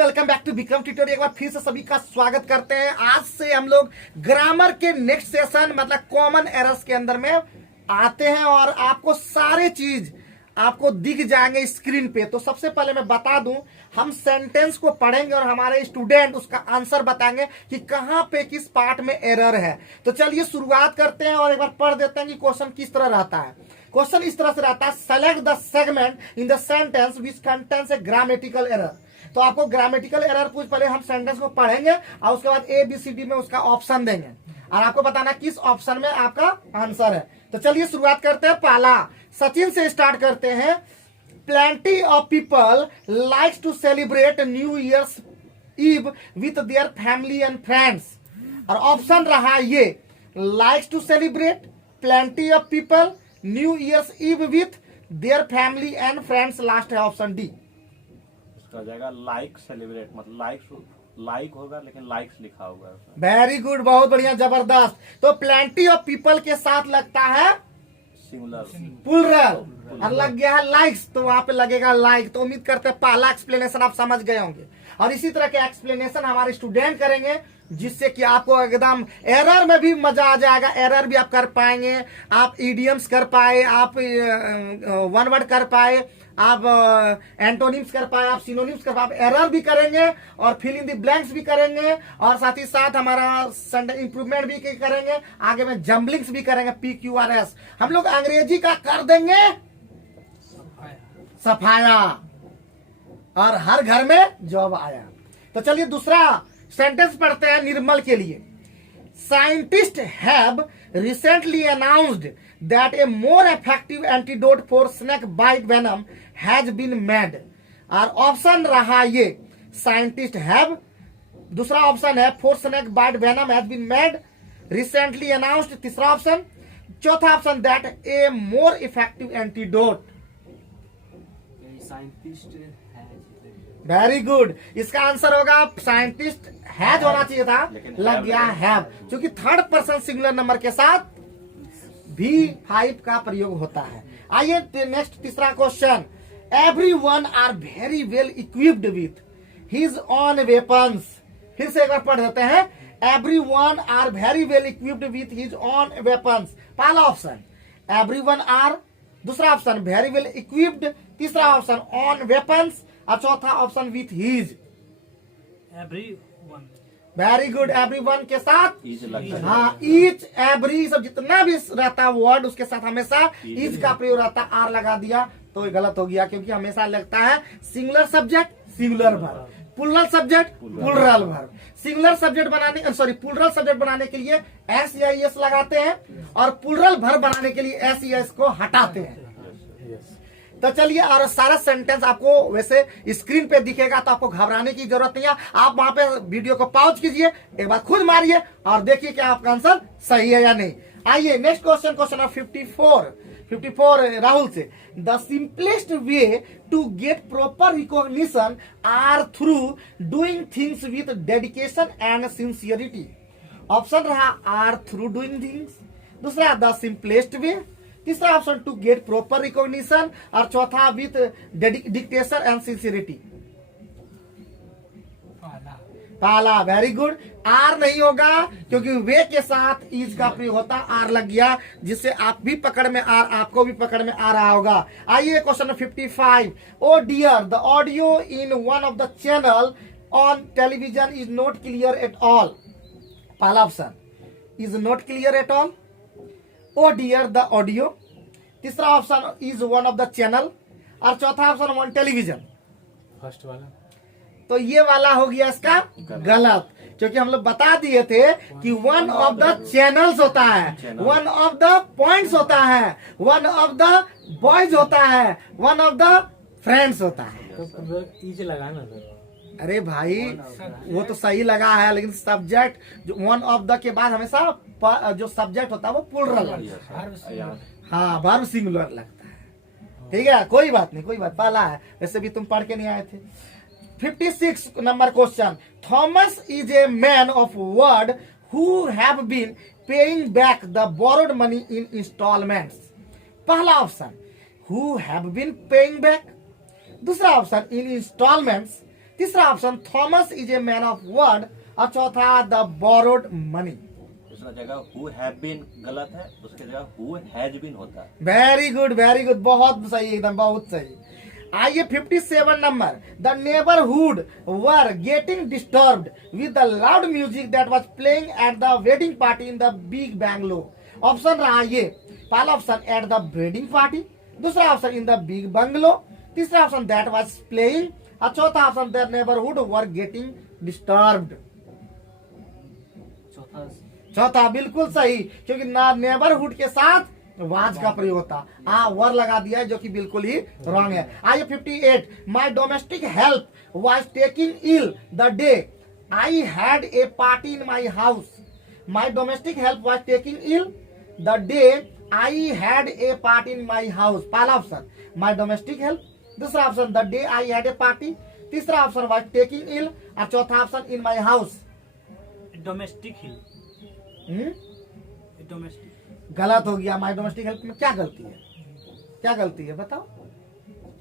Welcome back to Vikram tutorial. एक बार फिर से सभी का स्वागत करते हैं। आज से हम लोग ग्रामर के नेक्स्ट सेशन मतलब कॉमन एरर्स के अंदर में आते हैं और आपको सारे चीज आपको दिख जाएंगे स्क्रीन पे। तो सबसे पहले मैं बता दूं, हम सेंटेंस को पढ़ेंगे और हमारे स्टूडेंट उसका आंसर बताएंगे कि कहां पे किस पार्ट में एरर है। तो चलिए शुरुआत करते हैं और एक बार पढ़ देते हैं कि क्वेश्चन किस तरह रहता है। क्वेश्चन इस तरह से रहता है, select the segment in the sentence which contains A grammatical error. तो आपको ग्रामेटिकल एरर पूछ, पहले हम सेंटेंस को पढ़ेंगे और उसके बाद ए बी सी डी में उसका ऑप्शन देंगे और आपको बताना किस ऑप्शन में आपका आंसर है। तो चलिए शुरुआत करते हैं। पहला सचिन से स्टार्ट करते हैं। Plenty of people likes to celebrate new year's eve with their family and friends. और ऑप्शन रहा ये, likes to celebrate, plenty of people, new year's eve with their family and friends. Last है option D. इसका जाएगा like celebrate, मतलब like होगा लेकिन likes लिखा होगा। वेरी गुड, बहुत बढ़िया, जबरदस्त। तो प्लेंटी ऑफ पीपल के साथ लगता है सिंगुलर प्लूरल और लग गया है लाइक्स, तो वहां पे लगेगा लाइक। तो उम्मीद करते हैं पहला एक्सप्लेनेशन आप समझ गए होंगे और इसी तरह के एक्सप्लेनेशन हमारे स्टूडेंट करेंगे जिससे कि आपको एकदम एरर में भी मजा आ जाएगा। एरर भी आप कर पाएंगे, आप इडियम्स कर पाए, आप वन वर्ड कर पाए, आप एंटोनिम्स कर पाए, आप सिनोनिम्स कर पाए, आप एरर भी करेंगे और फिल इन द ब्लैंक्स भी करेंगे और साथ ही साथ हमारा इंप्रूवमेंट भी करेंगे। आगे में जम्बलिंग्स भी करेंगे, PQRS। हम लोग अंग्रेजी का कर देंगे सफाया और हर घर में जॉब आया। तो चलिए दूसरा सेंटेंस पढ़ते हैं निर्मल के लिए। Scientist have recently announced that a more effective antidote for snake bite venom has been made. और ऑप्शन रहा ये, साइंटिस्ट हैव, दूसरा ऑप्शन है for snake bite venom has been made, recently announced तीसरा ऑप्शन, चौथा option that a more effective antidote. Scientist very good, इसका answer होगा scientist has होना चाहिए था, लग गया हैव, क्योंकि थर्ड पर्सन सिंगुलर नंबर के साथ V5 का प्रयोग होता है। आइए नेक्स्ट तीसरा question. Everyone are very well equipped with his own weapons. फिर से एक बार पढ़ देते हैं। Everyone are very well equipped with his own weapons. पहला ऑप्शन एवरीवन आर, दूसरा ऑप्शन वेरी वेल इक्विप्ड, तीसरा ऑप्शन ऑन वेपन्स और चौथा option with his. Everyone, very good, everyone के साथ ईज लगता है। हाँ, ईच, एवरी, सब जितना भी रहता है वर्ड उसके साथ हमेशा ईज का प्रयोग रहता है। आर लगा दिया तो ये गलत हो गया, क्योंकि हमेशा लगता है singular subject singular verb, plural subject plural verb. Singular subject बनाने, सॉरी प्लूरल सब्जेक्ट बनाने के लिए एस या एस लगाते हैं और प्लूरल वर्ब बनाने के लिए एस या एस को हटाते हैं। तो चलिए, और सारा सेंटेंस आपको वैसे स्क्रीन पे दिखेगा तो आपको घबराने की जरूरत नहीं है। आप वहां पे वीडियो को पॉज कीजिए, एक बार खुद मारिए और देखिए कि आपका आंसर सही है या नहीं। आइए next question, question number 54 Rahul से। The simplest way to get proper recognition are through doing things with dedication and sincerity. Option रहा आर थ्रू डूइंग थिंग्स, दूसरा द सिंपलेस्ट वे, तीसरा option to get proper recognition और चौथा with dictation and sincerity. पहला, very good. Are नहीं होगा क्योंकि वे के साथ ईज का प्रयोग होता, आर लग गया जिससे आप भी पकड़ में आपको भी पकड़ में आ रहा होगा। आइए question 55। Oh dear, the audio in one of the channel on television is not clear at all. पहला option is not clear at all, oh dear the audio, तीसरा option is one of the channel और चौथा option one television. First वाला, तो ये वाला हो गया इसका गलत, क्योंकि हम लोग बता दिए थे कि वन ऑफ द चैनल्स होता है, वन ऑफ द पॉइंट्स होता है, वन ऑफ द बॉयज होता है, वन ऑफ द फ्रेंड्स होता है। तो ईज लगाना था। अरे भाई वो तो सही लगा है, लेकिन सब्जेक्ट जो वन ऑफ द के बाद हमेशा जो सब्जेक्ट होता है वो प्लूरल लगता है। हाँ, वर्ब सिंगुलर लगता है। ठीक है, कोई बात नहीं, कोई बात, पहला है, वैसे भी तुम पढ़ के नहीं आए थे। 56 नंबर question. Thomas is a man of word who have been paying back the borrowed money in installments. पहला option who have been paying back, दूसरा ऑप्शन इन इंस्टॉलमेंट्स, तीसरा option Thomas is a man of word, और चौथा the borrowed money. दूसरा जगह who have been गलत है, उसके जगह हु हैज बीन होता है। वेरी गुड, बहुत सही, एकदम बहुत सही। आइए 57 नंबर, the neighbourhood were getting disturbed with the loud music that was playing at the wedding party in the big bungalow. Option रहा ये, पहला option at the wedding party, दूसरा option in the big bungalow, तीसरा option that was playing, और चौथा option the neighbourhood were getting disturbed. चौथा बिल्कुल सही, क्योंकि नेबरहुड के साथ वाज का प्रयोग होता, वर लगा दिया है, जो कि बिल्कुल ही रॉन्ग है। आइए 58, my domestic help was taking ill the day I had a party in my house. My domestic help was taking ill the day I had a party in my house. पहला option my domestic help, दूसरा option the day I had a party, तीसरा option was taking ill, और चौथा option in my house. Domestic hill, domestic गलत हो गया। माई domestic help में क्या गलती है, क्या गलती है बताओ?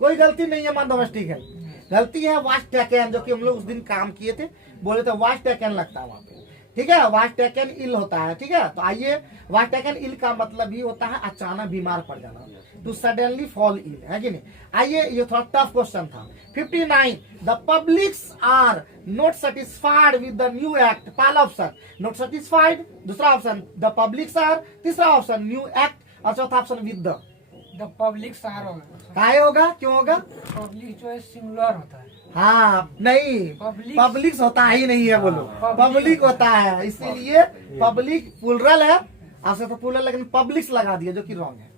कोई गलती नहीं है माई डोमेस्टिक हेल्प, गलती है वाश टेकन, जो कि हम लोग उस दिन काम किए थे, बोले थे वाश टेकन लगता है वहां पे, ठीक है, वाश टेकन इल होता है, ठीक है। तो आइए, वाश टेकन इल का मतलब ही होता है अचानक बीमार पड़ जाना, टू सडनली फॉल इल, है कि नहीं। आइए, ये थोड़ा टफ क्वेश्चन था। 59, the publics are not satisfied with the new act. पहला ऑप्शन नॉट सेटिस्फाइड, दूसरा ऑप्शन द पब्लिक्स आर, तीसरा ऑप्शन न्यू एक्ट, और चौथा ऑप्शन विद द पब्लिक सार होगा। काहे होगा, क्यों होगा? पब्लिक जो है सिंगुलर होता है। हाँ नहीं, पब्लिक्स होता ही नहीं है, बोलो पब्लिक होता है, इसीलिए पब्लिक प्लुरल है, आपसे तो प्लुरल, लेकिन पब्लिक्स लगा दिया, जो कि रॉन्ग है।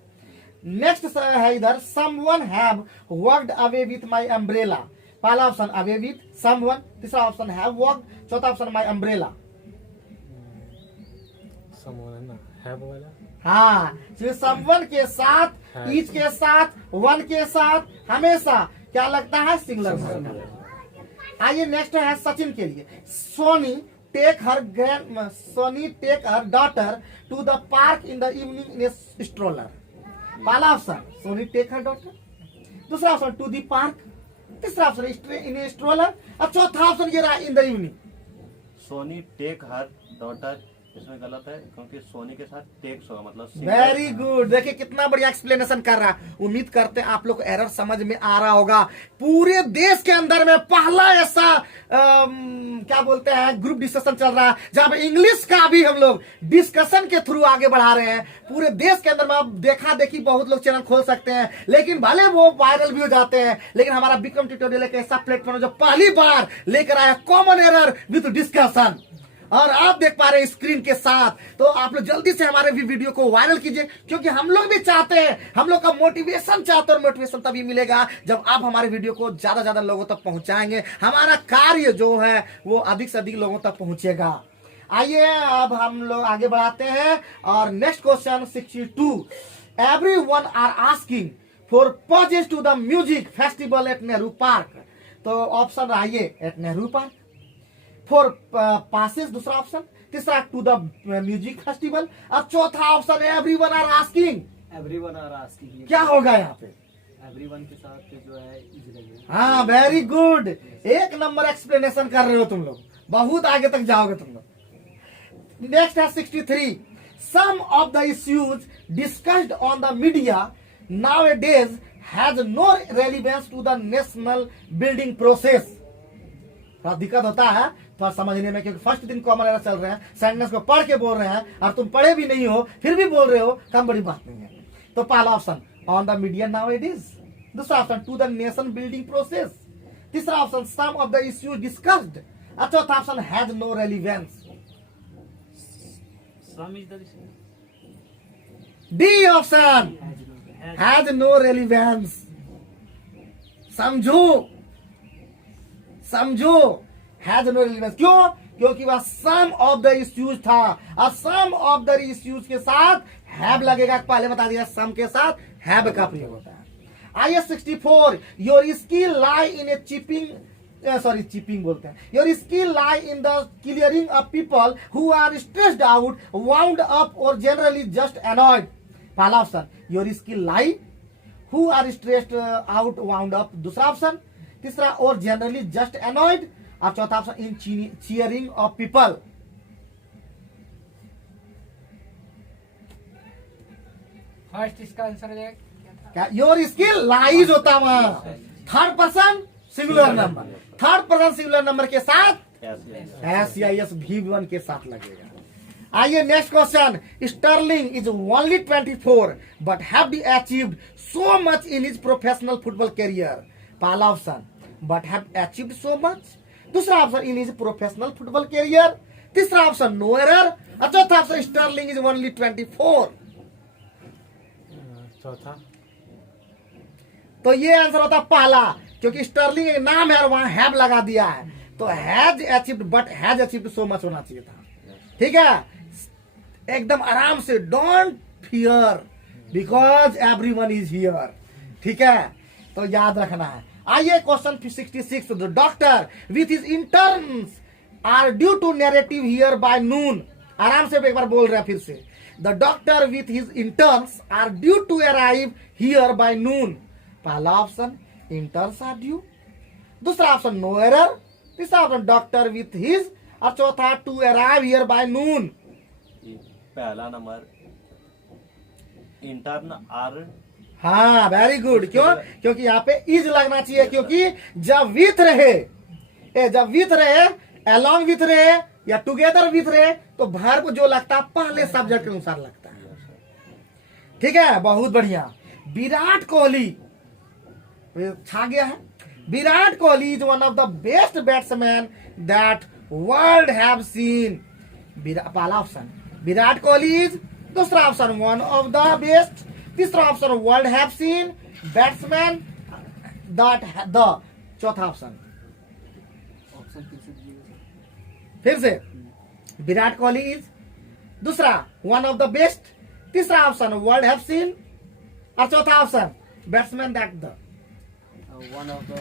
नेक्स्ट है इधर, someone have walked away with my umbrella. पहला ऑप्शन अवे विथ समवन, तीसरा ऑप्शन हैव वॉक्ड, चौथा ऑप्शन माय अम्ब्रेला। समवन है ना, हैव वाला। हाँ, समवन के साथ, ईच के साथ, वन के साथ हमेशा क्या लगता है, सिंगुलर। आइए नेक्स्ट है सचिन के लिए, Soni take her daughter to the park in the evening in a stroller. पहला option Soni take her daughter, दूसरा ऑप्शन टू द पार्क, तीसरा ऑप्शन इन ए स्ट्रोलर, और चौथा ऑप्शन ये रहा in the evening. Soni take her daughter, इसमें गलत है, क्योंकि सोनी के साथ टेक्स होगा, मतलब वेरी गुड, देखिए कितना बढ़िया एक्सप्लेनेशन कर रहा है। उम्मीद करते हैं आप लोग को एरर समझ में आ रहा होगा। पूरे देश के अंदर में पहला ऐसा क्या बोलते हैं, ग्रुप डिस्कशन चल रहा है, जहां पे इंग्लिश का भी हम लोग डिस्कशन के थ्रू आगे बढ़ा रहे हैं। पूरे देश के अंदर में आप देखा देखी बहुत लोग चैनल खोल सकते हैं, लेकिन भले वो वायरल भी हो जाते हैं, लेकिन हमारा विक्रम ट्यूटोरियल एक ऐसा प्लेटफॉर्म जो पहली बार लेकर आया कॉमन एरर विद डिस्कशन, और आप देख पा रहे हैं स्क्रीन के साथ। तो आप लोग जल्दी से हमारे भी वीडियो को वायरल कीजिए, क्योंकि हम लोग भी चाहते हैं, हम लोग का मोटिवेशन चाहते हैं, और मोटिवेशन तभी मिलेगा जब आप हमारे वीडियो को ज्यादा ज्यादा लोगों तक पहुंचाएंगे। हमारा कार्य जो है वो अधिक से अधिक लोगों तक पहुंचेगा। आइए अब हम लोग आगे बढ़ाते हैं, और next question 62, everyone are asking for passes to the music festival at Nehru park. तो ऑप्शन रहा ये at Nehru park, for passes दूसरा ऑप्शन, तीसरा टू द म्यूजिक फेस्टिवल, और चौथा option everyone are asking. Everyone are asking, क्या होगा यहाँ पे? एवरीवन के साथ जो है इज। हाँ वेरी गुड, एक नंबर एक्सप्लेनेशन कर रहे हो तुम लोग, बहुत आगे तक जाओगे तुम लोग। नेक्स्ट है 63, some of the issues discussed on the media nowadays has no relevance to the national building process. थोड़ा दिक्कत होता है थोड़ा समझने में, क्योंकि फर्स्ट दिन कॉमन एरर चल रहे हैं, सेंटेंस को पढ़ के बोल रहे हैं, और तुम पढ़े भी नहीं हो फिर भी बोल रहे हो, कम बड़ी बात नहीं है। तो पहला option on the media nowadays, दूसरा option to the nation building process, तीसरा option some of the issues discussed, और चौथा option has no relevance. Some is the D option has no relevance. समझो समझो, हैज नो रेलिवेंस, क्यों? क्योंकि वह सम of the issues था, और सम ऑफ द इश्यूज के साथ हैव लगेगा, पहले बता दिया, सम के साथ हैव का प्रयोग होता है। आइए 64, योर स्किल लाई इन ए चीपिंग बोलते हैं, your skill lie in the clearing of people who are stressed out, wound up और जनरली जस्ट अनॉयड। पहला option your skill lie who are stressed out wound up, दूसरा ऑप्शन, तीसरा और generally just annoyed, और चौथा option in cheering of people. First इसका answer हो जाएगा क्या था? क्या योर स्किल लाइज होता वहां। Third person singular number, third person singular number के साथ SEIS V1 के साथ लगेगा। आइए next question. Sterling is only 24 but have the achieved so much in his professional football career. पहला option but have achieved so much, दूसरा option in his professional football career, तीसरा option no error, और चौथा option Stirling is only 24। चौथा। तो ये answer होता पहला, क्योंकि स्टर्लिंग एक नाम है और वहां हैव लगा दिया है, तो has achieved but has achieved so much होना चाहिए था। ठीक है, एकदम आराम से, don't fear because everyone is here. ठीक है, तो याद रखना है। आइए question 66। The doctor with his interns are due to narrative here by noon. आराम से एक बार बोल रहे हैं फिर से। The doctor with his interns are due to arrive here by noon. पहला ऑप्शन इंटर्न्स आर ड्यू, दूसरा ऑप्शन नो एरर, तीसरा ऑप्शन डॉक्टर विथ हिज, और चौथा to arrive here by noon. पहला नंबर इंटर्न आर। हाँ very good. क्यों? क्योंकि यहाँ पे इज लगना चाहिए, क्योंकि जब विथ रहे, जब विथ रहे, अलोंग विथ रहे या टुगेदर विथ रहे, तो वर्ब जो लगता है पहले सब्जेक्ट के अनुसार लगता है। ठीक है, बहुत बढ़िया। विराट कोहली छा गया है। Virat Kohli is one of the best batsman that world have seen. पहला ऑप्शन विराट कोहली इज, दूसरा option one of the best, तीसरा option world have seen batsman that the, चौथा ऑप्शन ऑप्शन फिर से दीजिएगा। फिर से विराट कोहली इज, दूसरा वन ऑफ द बेस्ट, तीसरा ऑप्शन वर्ल्ड हैव सीन, और चौथा option batsman that the. One of the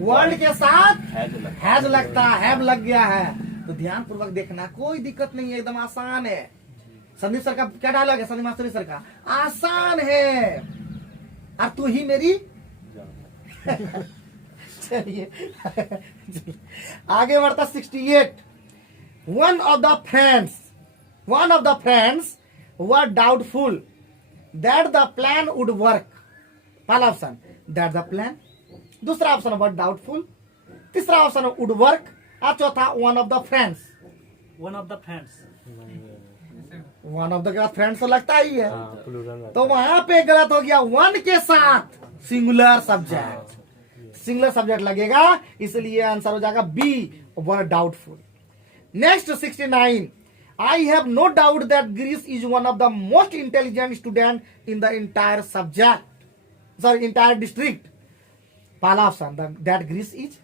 world के साथ हैज हैज लगता है, हैव लग गया है। तो ध्यान पूर्वक देखना, कोई दिक्कत नहीं है, एकदम आसान है। संदीप सर का क्या डायलॉग है? संदीप मास्टर सर का आसान है, और तू ही मेरी। चलिए आगे बढ़ता। 68। One of the friends were doubtful that the plan would work. पहला ऑप्शन दैट द प्लान, दूसरा ऑप्शन वर डाउटफुल, तीसरा ऑप्शन वुड वर्क, और चौथा one of the friends. One of the friends. One of the friends तो लगता ही है, plural. तो वहां पे गलत हो गया। वन के साथ सिंगुलर सब्जेक्ट लगेगा, इसलिए आंसर हो जाएगा बी, वर doubtful. Next 69। I have no doubt that Greece is one of the most intelligent student in the entire entire district. पहला ऑप्शन दैट ग्रीस इज,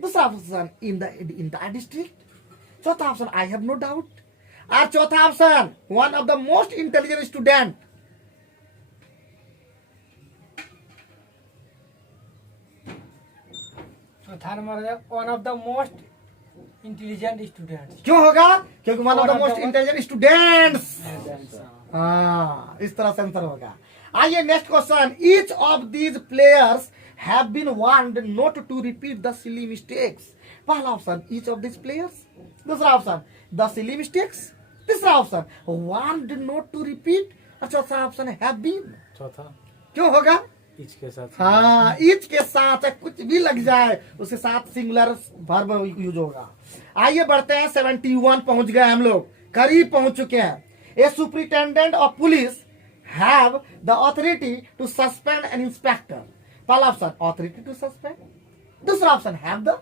दूसरा option in the entire district, चौथा option I have no doubt, और चौथा option one of the most intelligent student. चौथा number है one of the most intelligent students. क्यों होगा? क्योंकि one of the most intelligent students. हाँ, इस तरह से आंसर होगा। आइए next question. Each of these players have been warned not to repeat the silly mistakes. पहला option each of these players, दूसरा ऑप्शन द सिली मिस्टेक्स, तीसरा option warned not to repeat, और चौथा ऑप्शन हैव बीन। चौथा। क्यों होगा? Etch के साथ। हाँ, ईच के साथ कुछ भी लग जाए उसके साथ सिंगुलर वर्ब यूज होगा। आइए बढ़ते हैं। 71 पहुंच गए हम लोग, करीब पहुंच चुके हैं। A superintendent of police have the authority to suspend an inspector. पहला ऑप्शन ऑथोरिटी टू सस्पेंड, दूसरा ऑप्शन हैव द,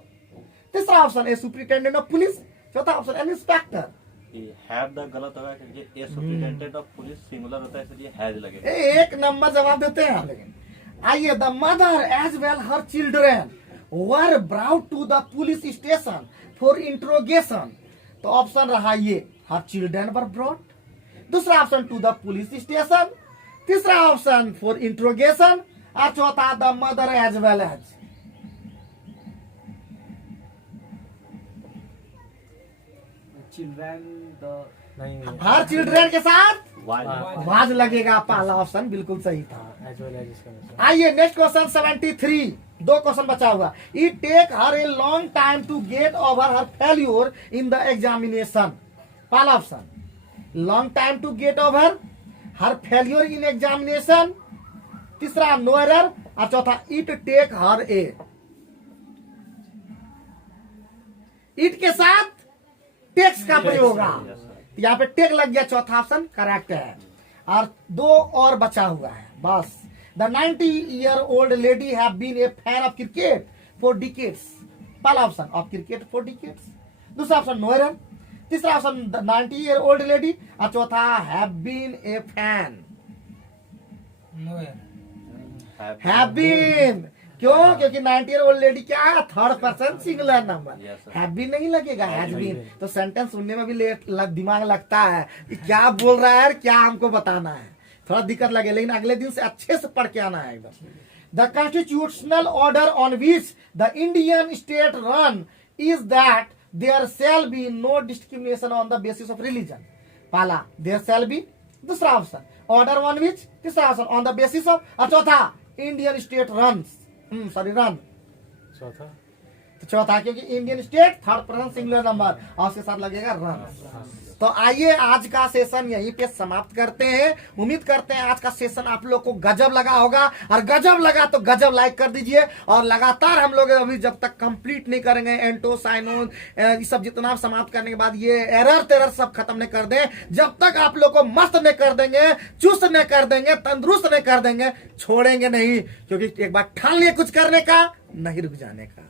तीसरा option a superintendent of police, चौथा option an inspector. Have the गलत होगा, क्योंकि a superintendent of police singular होता है, इसलिए हैज लगेगा। एक नंबर जवाब देते हैं लेकिन। आइए, the mother as well her children were brought to the police station for interrogation. तो ऑप्शन रहा ये, हर चिल्ड्रेन वर ब्रॉट, दूसरा option to the police station, तीसरा ऑप्शन फॉर इंट्रोगेशन, और चौथा the mother as well as. Children the नहीं her children के साथ वाज वाज लगेगा। पहला ऑप्शन बिल्कुल सही था। एज वेल एज इसका आंसर। आइए नेक्स्ट क्वेश्चन 73। दो क्वेश्चन बचा हुआ। It take her a long time to get over her failure in the examination. पहला option long time to get over her failure in examination, तीसरा no error, और चौथा it take her a. It के साथ takes का प्रयोग होगा, यहाँ पे टेक लग गया, चौथा ऑप्शन करेक्ट है। और दो और बचा हुआ है बस। The 90-year-old lady have been a fan of cricket for decades। पहला option of cricket for decades, दूसरा ऑप्शन नो एरर, तीसरा ऑप्शन द 90-year-old lady, और चौथा have been a fan. No है। हैव बीन क्यों? क्योंकि 90-year-old लेडी क्या है, third person singular number. Yes, sir. Have been नहीं लगेगा, हैज बीन। तो सेंटेंस सुनने में भी दिमाग लगता है कि क्या बोल रहा है, क्या हमको बताना है, थोड़ा दिक्कत लगे, लेकिन अगले दिन से अच्छे से पढ़ के आना है एकदम। The constitutional order on which the Indian state run is that there shall be no discrimination on the basis of religion. पहला देयर शैल बी, दूसरा ऑप्शन ऑर्डर ऑन विच, तीसरा option on the basis of, और चौथा Indian state run. Run चौथा तो चौथा, क्योंकि Indian state third person singular number और उसके साथ लगेगा रन। तो आइए आज का सेशन यहीं पे समाप्त करते हैं। उम्मीद करते हैं आज का सेशन आप लोग को गजब लगा होगा, और गजब लगा तो गजब लाइक कर दीजिए। और लगातार हम लोग अभी जब तक कंप्लीट नहीं करेंगे एंटो साइनो ये सब जितना समाप्त करने के बाद ये एरर तेरर सब खत्म नहीं कर दें, जब तक आप लोग को मस्त नहीं कर देंगे, चुस्त नहीं कर देंगे, तंदुरुस्त नहीं कर देंगे, छोड़ेंगे नहीं। क्योंकि एक बार ठान लिए कुछ करने का, नहीं रुक जाने का।